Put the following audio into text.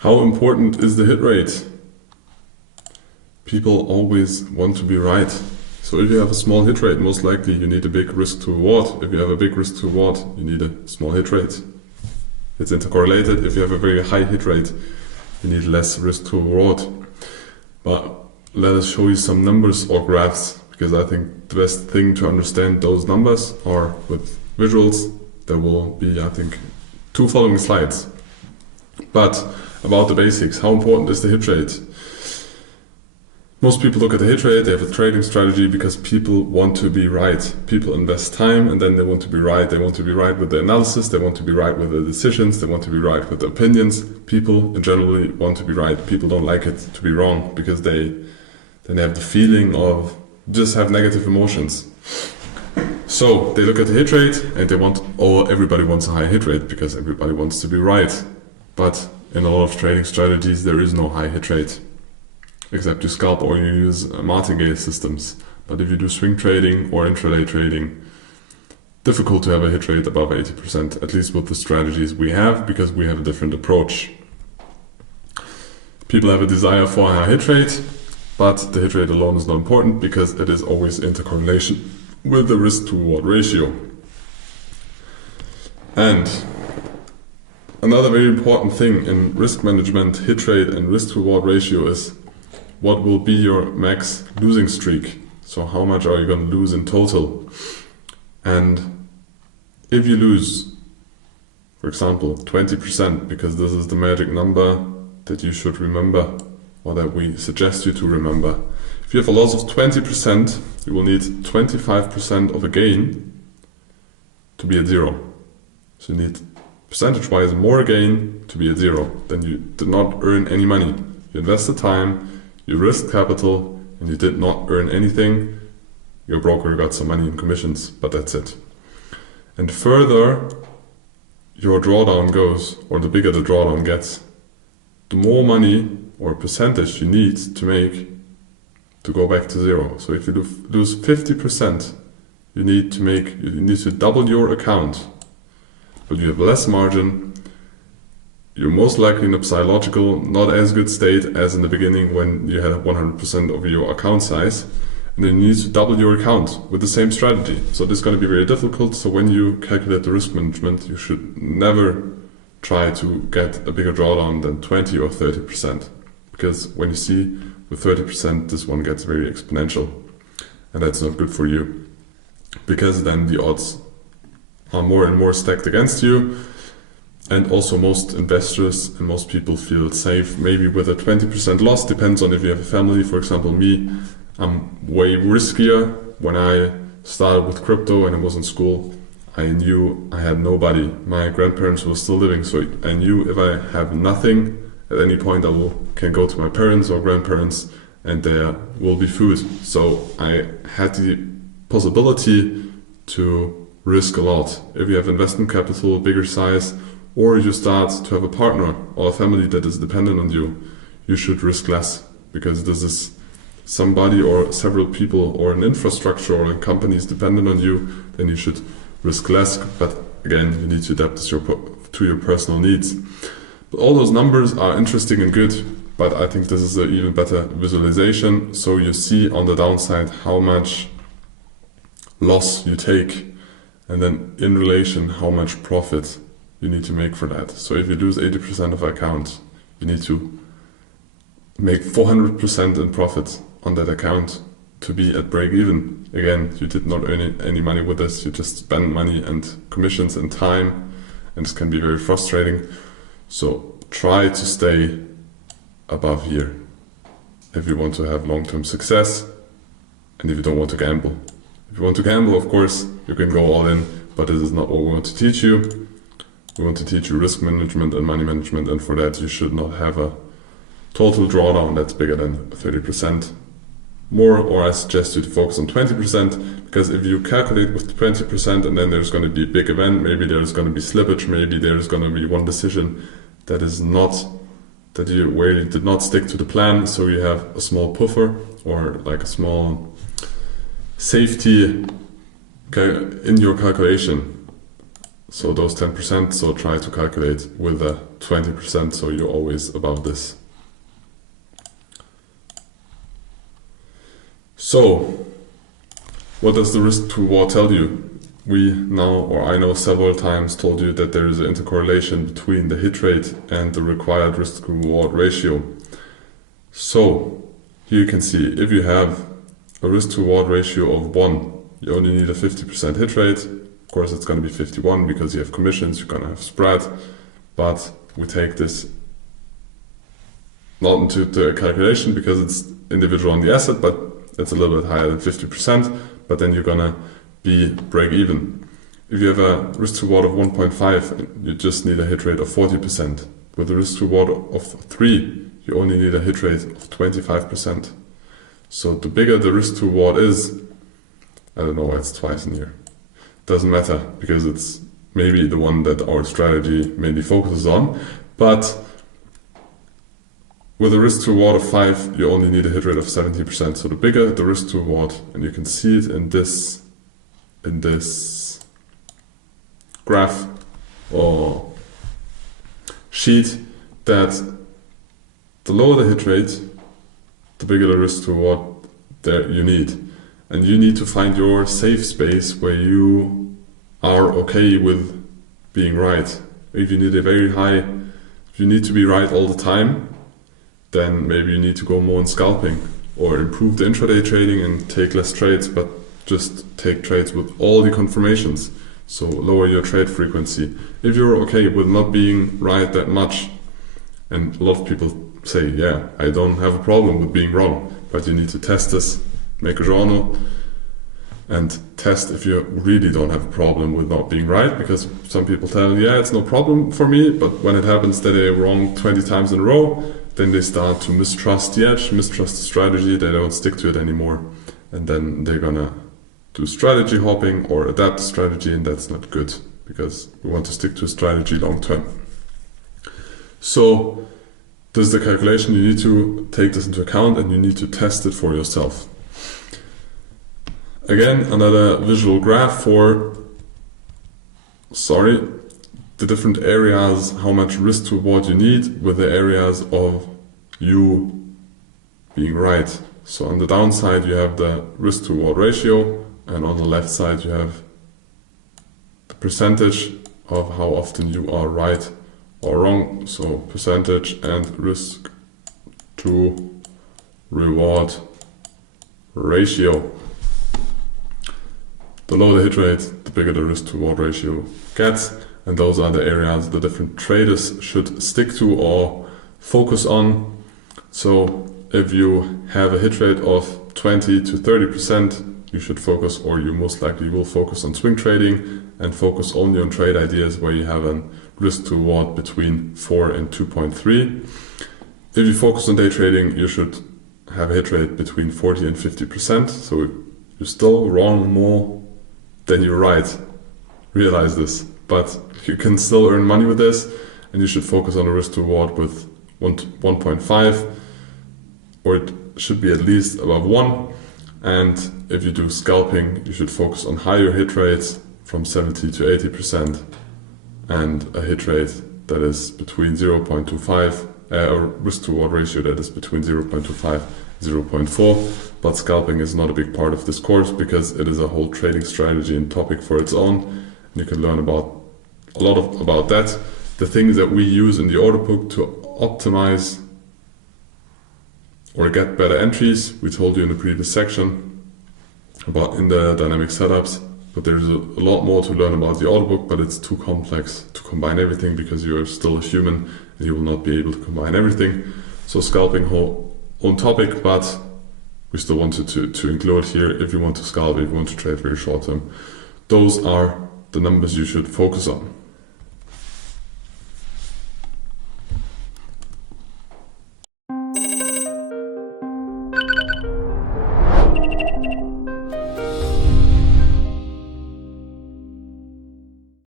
How important is the hit rate? People always want to be right. So if you have a small hit rate, most likely you need a big risk to reward. If you have a big risk to reward, you need a small hit rate. It's intercorrelated. If you have a very high hit rate, you need less risk to reward. But let us show you some numbers or graphs, because I think the best thing to understand those numbers are with visuals. There will be, I think, 2 following slides. But about the basics, how important is the hit rate? Most people look at the hit rate, they have a trading strategy because people want to be right. People invest time and then they want to be right. They want to be right with the analysis, they want to be right with the decisions, they want to be right with the opinions. People in generally want to be right. People don't like it to be wrong because then they have the feeling of just have negative emotions. So they look at the hit rate and everybody wants a high hit rate because everybody wants to be right. But in a lot of trading strategies there is no high hit rate. Except you scalp or you use martingale systems. But if you do swing trading or intraday trading, difficult to have a hit rate above 80%, at least with the strategies we have, because we have a different approach. People have a desire for a high hit rate, but the hit rate alone is not important because it is always intercorrelation with the risk to reward ratio. And another very important thing in risk management, hit rate and risk to reward ratio is what will be your max losing streak. So how much are you going to lose in total? And if you lose, for example, 20%, because this is the magic number that you should remember, or that we suggest you to remember. If you have a loss of 20%, you will need 25% of a gain to be at 0. So you need percentage-wise more gain to be at 0. Then you did not earn any money. You invested time, you risked capital, and you did not earn anything. Your broker got some money in commissions, but that's it. And further your drawdown goes, or the bigger the drawdown gets, the more money or percentage you need to make to go back to 0. So if you lose 50%, you need to double your account, but you have less margin. You're most likely in a psychological, not as good state as in the beginning when you had 100% of your account size. And then you need to double your account with the same strategy. So this is going to be very difficult. So when you calculate the risk management, you should never try to get a bigger drawdown than 20 or 30%. Because when you see with 30%, this one gets very exponential. And that's not good for you. Because then the odds are more and more stacked against you. And also most investors and most people feel safe maybe with a 20% loss. Depends on if you have a family. For example, me, I'm way riskier. When I started with crypto and I was in school, I knew I had nobody. My grandparents were still living, so I knew if I have nothing, at any point I can go to my parents or grandparents and there will be food. So I had the possibility to risk a lot. If you have investment capital, bigger size, or you start to have a partner or a family that is dependent on you, you should risk less, because this is somebody or several people or an infrastructure or a company is dependent on you, then you should risk less. But again, you need to adapt to your personal needs. But all those numbers are interesting and good, but I think this is an even better visualization. So you see on the downside how much loss you take, and then in relation how much profit you need to make for that. So if you lose 80% of account, you need to make 400% in profit on that account to be at break even. Again, you did not earn any money with this, you just spend money and commissions and time, and this can be very frustrating. So try to stay above here if you want to have long-term success and if you don't want to gamble. If you want to gamble, of course, you can go all in, but this is not what we want to teach you. We want to teach you risk management and money management, and for that you should not have a total drawdown that's bigger than 30%. More, or I suggest you to focus on 20%, because if you calculate with 20% and then there's going to be a big event, maybe there's going to be slippage, maybe there's going to be one decision that is not, where you did not stick to the plan, so you have a small puffer or like a small safety in your calculation. So those 10%, so try to calculate with a 20%, so you're always above this. So, what does the risk to reward tell you? We now, or I know several times, told you that there is an intercorrelation between the hit rate and the required risk to reward ratio. So, here you can see, if you have a risk to reward ratio of 1, you only need a 50% hit rate. Of course, it's going to be 51 because you have commissions, you're going to have spread, but we take this not into the calculation because it's individual on the asset, but it's a little bit higher than 50%, but then you're going to be break even. If you have a risk to reward of 1.5, you just need a hit rate of 40%. With a risk to reward of 3, you only need a hit rate of 25%. So the bigger the risk to reward is, I don't know why it's twice in here. Doesn't matter because it's maybe the one that our strategy mainly focuses on, but with a risk to reward of 5, you only need a hit rate of 70%. So the bigger the risk to reward, and you can see it in this graph or sheet, that the lower the hit rate, the bigger the risk to reward that you need. And you need to find your safe space where you are okay with being right. If you need a very high, if you need to be right all the time, then maybe you need to go more on scalping or improve the intraday trading and take less trades, but just take trades with all the confirmations. So lower your trade frequency. If you're okay with not being right that much, and a lot of people say, yeah, I don't have a problem with being wrong, but you need to test this, make a journal, and test if you really don't have a problem with not being right, because some people tell, yeah, it's no problem for me, but when it happens that they're wrong 20 times in a row, then they start to mistrust the edge, mistrust the strategy, they don't stick to it anymore, and then they're gonna do strategy hopping or adapt the strategy, and that's not good, because we want to stick to a strategy long term. So this is the calculation. You need to take this into account and you need to test it for yourself. Again, another visual graph for, the different areas, how much risk to reward you need with the areas of you being right. So on the downside you have the risk to reward ratio, and on the left side you have the percentage of how often you are right or wrong. So percentage and risk to reward ratio. The lower the hit rate, the bigger the risk to reward ratio gets, and those are the areas the different traders should stick to or focus on. So if you have a hit rate of 20 to 30%, you should focus, or you most likely will focus, on swing trading and focus only on trade ideas where you have a risk to reward between 4 and 2.3. If you focus on day trading, you should have a hit rate between 40 and 50%. So you're still wrong more than you're right. Realize this. But you can still earn money with this, and you should focus on a risk to reward with 1.5, or it should be at least above 1. And if you do scalping, you should focus on higher hit rates from 70 to 80%, and a hit rate that is between 0.25, a risk to reward ratio that is between 0.25 0.4. But scalping is not a big part of this course because it is a whole trading strategy and topic for its own. You can learn about about that. The things that we use in the order book to optimize or get better entries, we told you in the previous section about in the dynamic setups, but there's a lot more to learn about the order book, but it's too complex to combine everything because you're still a human and you will not be able to combine everything. So scalping whole own topic, but we still wanted to include here if you want to scalp, if you want to trade very short term. Those are the numbers you should focus on.